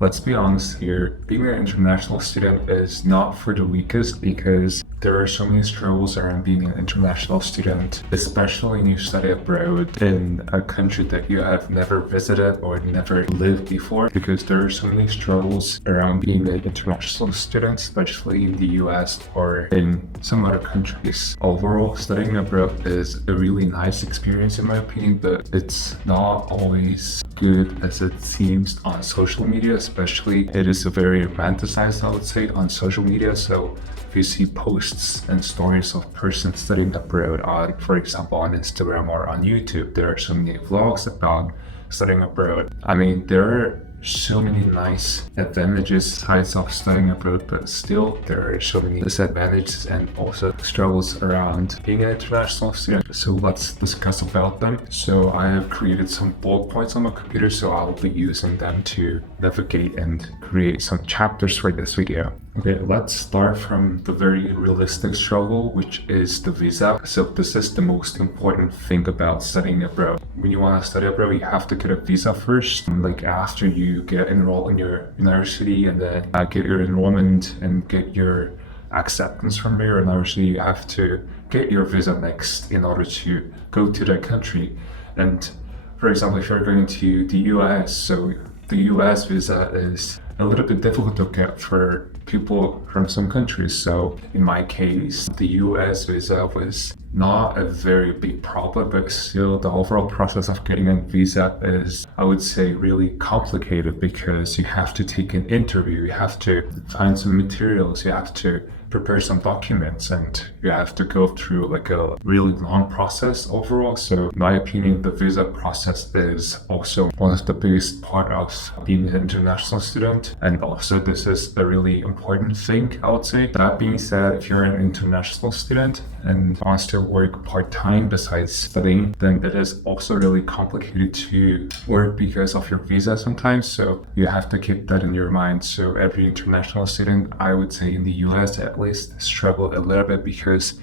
Let's be honest here, being an international student is not for the weakest because there are so many struggles around being an international student, especially when you study abroad in a country that you have never visited or never lived before, because there are so many struggles around being an international student, especially in the US or in some other countries. Overall, studying abroad is a really nice experience in my opinion, but it's not always good as it seems on social media, especially. It is a very romanticized, I would say, on social media. So if you see posts and stories of persons studying abroad on, for example, on Instagram or on YouTube, there are so many vlogs about studying abroad. I mean, there are so many nice advantages, sides of studying abroad, but still there are so many disadvantages and also struggles around being an international student. So let's discuss about them. So I have created some bullet points on my computer, so I'll be using them to navigate and create some chapters for this video. Okay, let's start from the very realistic struggle, which is the visa. So this is the most important thing about studying abroad. When you want to study abroad, you have to get a visa first. Like after you get enrolled in your university and then get your enrollment and get your acceptance from your university, you have to get your visa next in order to go to that country. And for example, if you're going to the US, so the US visa is a little bit difficult to get for people from some countries. So in my case, the US visa was not a very big problem, but still the overall process of getting a visa is, I would say, really complicated because you have to take an interview, you have to find some materials, you have to prepare some documents, and you have to go through like a really long process overall. So in my opinion, the visa process is also one of the biggest part of being an international student. And also this is a really important thing, I would say. That being said, if you're an international student and wants to work part-time besides studying, then it is also really complicated to work because of your visa sometimes. So you have to keep that in your mind. So every international student, I would say in the US at least, struggle a little bit because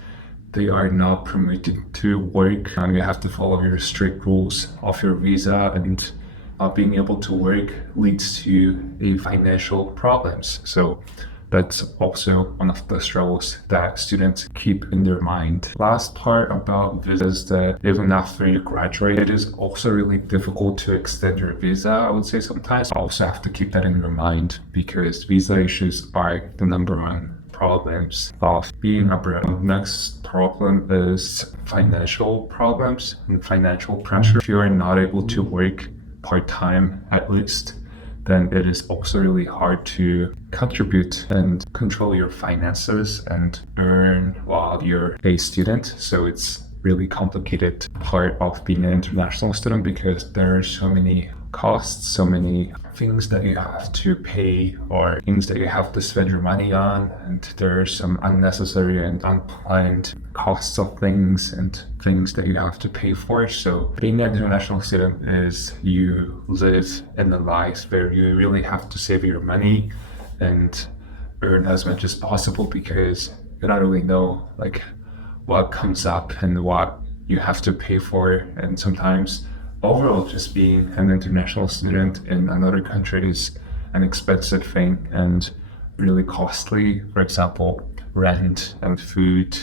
they are not permitted to work and you have to follow your strict rules of your visa, and not being able to work leads to financial problems. So that's also one of the struggles that students keep in their mind. Last part about visa is that even after you graduate, it is also really difficult to extend your visa, I would say sometimes. You also have to keep that in your mind because visa issues are the number one problems of being abroad. Next problem is financial problems and financial pressure. If you are not able to work part-time at least, then it is also really hard to contribute and control your finances and earn while you're a student. So it's really complicated part of being an international student because there are so many costs, so many things that you have to pay or things that you have to spend your money on, and there are some unnecessary and unplanned costs of things and things that you have to pay for. So being an international student is you live in a life where you really have to save your money and earn as much as possible because you don't really know like what comes up and what you have to pay for. And sometimes overall, just being an international student in another country is an expensive thing and really costly. For example, rent and food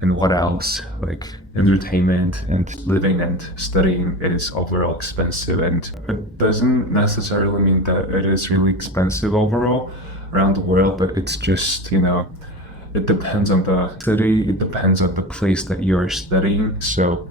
and what else, like entertainment and living and studying is overall expensive. And it doesn't necessarily mean that it is really expensive overall around the world, but it's just, it depends on the city, it depends on the place that you're studying. So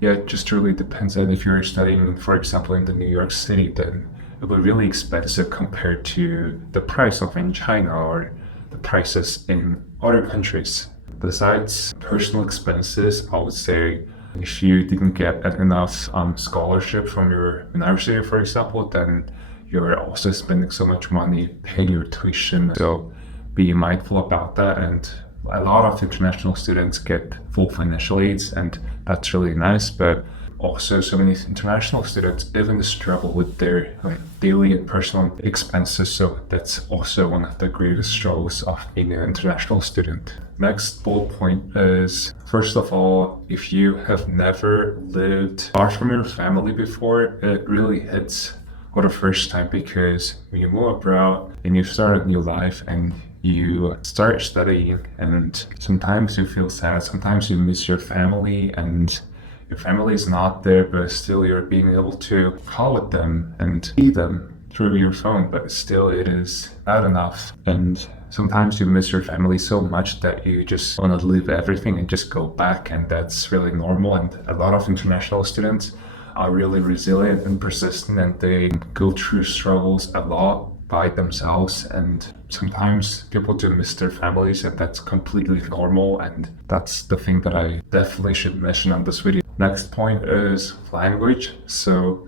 yeah, it just really depends on if you're studying, for example, in the New York City, then it would be really expensive compared to the price of in China or the prices in other countries. Besides personal expenses, I would say if you didn't get enough scholarship from your university, for example, then you're also spending so much money paying your tuition. So be mindful about that. And a lot of international students get full financial aids, and that's really nice, but also so many international students even struggle with their daily and personal expenses. So that's also one of the greatest struggles of being an international student. Next bullet point is, first of all, if you have never lived far from your family before, it really hits for the first time, because when you move abroad and you start a new life and you start studying, and sometimes you feel sad, sometimes you miss your family, and your family is not there, but still you're being able to call with them and see them through your phone, but still it is not enough. And sometimes you miss your family so much that you just want to leave everything and just go back, and that's really normal. And a lot of international students are really resilient and persistent, and they go through struggles a lot by themselves, and sometimes people do miss their families, and that's completely normal, and that's the thing that I definitely should mention on this video. Next point is language. So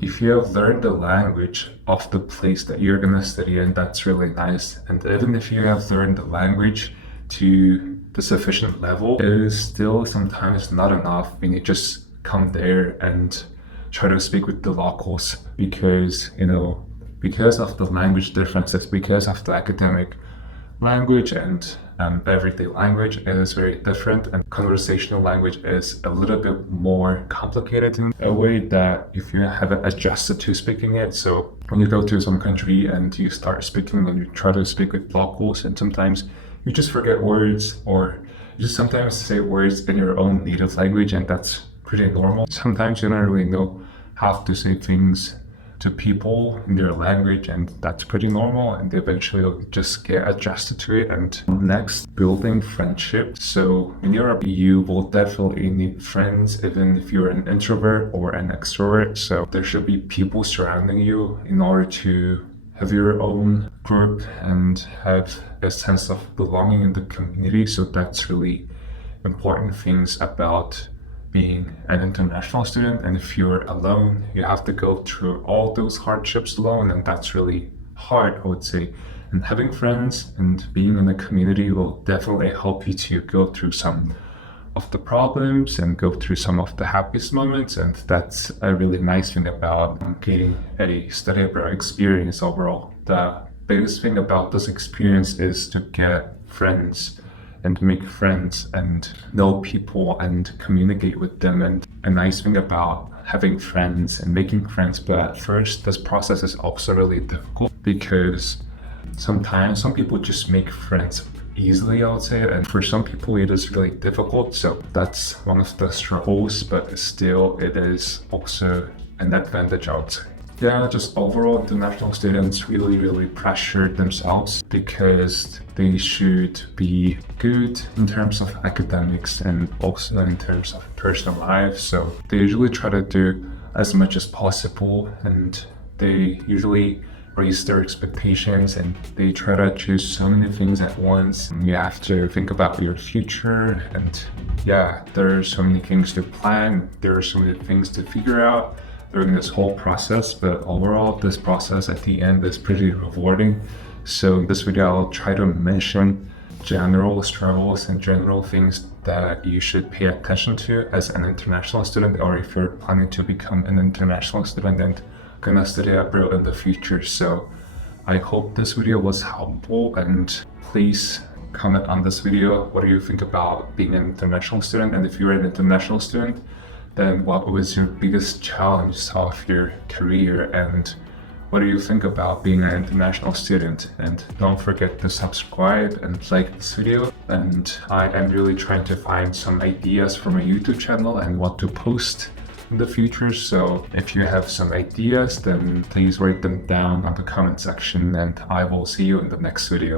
if you have learned the language of the place that you're gonna study in, that's really nice. And even if you have learned the language to the sufficient level, it is still sometimes not enough when you just come there and try to speak with the locals, because because of the language differences, because of the academic language and everyday language is very different, and conversational language is a little bit more complicated in a way that if you haven't adjusted to speaking it. So when you go to some country and you start speaking and you try to speak with locals, and sometimes you just forget words, or you just sometimes say words in your own native language, and that's pretty normal. Sometimes you don't really know how to say things to people in their language, and that's pretty normal, and eventually you'll just get adjusted to it. And next, building friendships. So in Europe, you will definitely need friends, even if you're an introvert or an extrovert. So there should be people surrounding you in order to have your own group and have a sense of belonging in the community. So that's really important things about being an international student. And if you're alone, you have to go through all those hardships alone, and that's really hard, I would say. And having friends and being in a community will definitely help you to go through some of the problems and go through some of the happiest moments, and that's a really nice thing about getting a study abroad experience overall. The biggest thing about this experience is to get friends and make friends and know people and communicate with them. And a nice thing about having friends and making friends, but at first this process is also really difficult, because sometimes some people just make friends easily, I would say, and for some people it is really difficult. So that's one of the struggles, but still it is also an advantage, I would say. Yeah, just overall, international students really pressure themselves, because they should be good in terms of academics and also in terms of personal life. So they usually try to do as much as possible, and they usually raise their expectations, and they try to choose so many things at once. You have to think about your future, and yeah, there are so many things to plan, there are so many things to figure out during this whole process. But overall, this process at the end is pretty rewarding. So in this video, I'll try to mention general struggles and general things that you should pay attention to as an international student, or if you're planning to become an international student and gonna study abroad in the future. So I hope this video was helpful, and please comment on this video. What do you think about being an international student? And if you're an international student, then what was your biggest challenge of your career, and what do you think about being an international student? And don't forget to subscribe and like this video. And I am really trying to find some ideas for my YouTube channel and what to post in the future. So if you have some ideas, then please write them down on the comment section, and I will see you in the next video.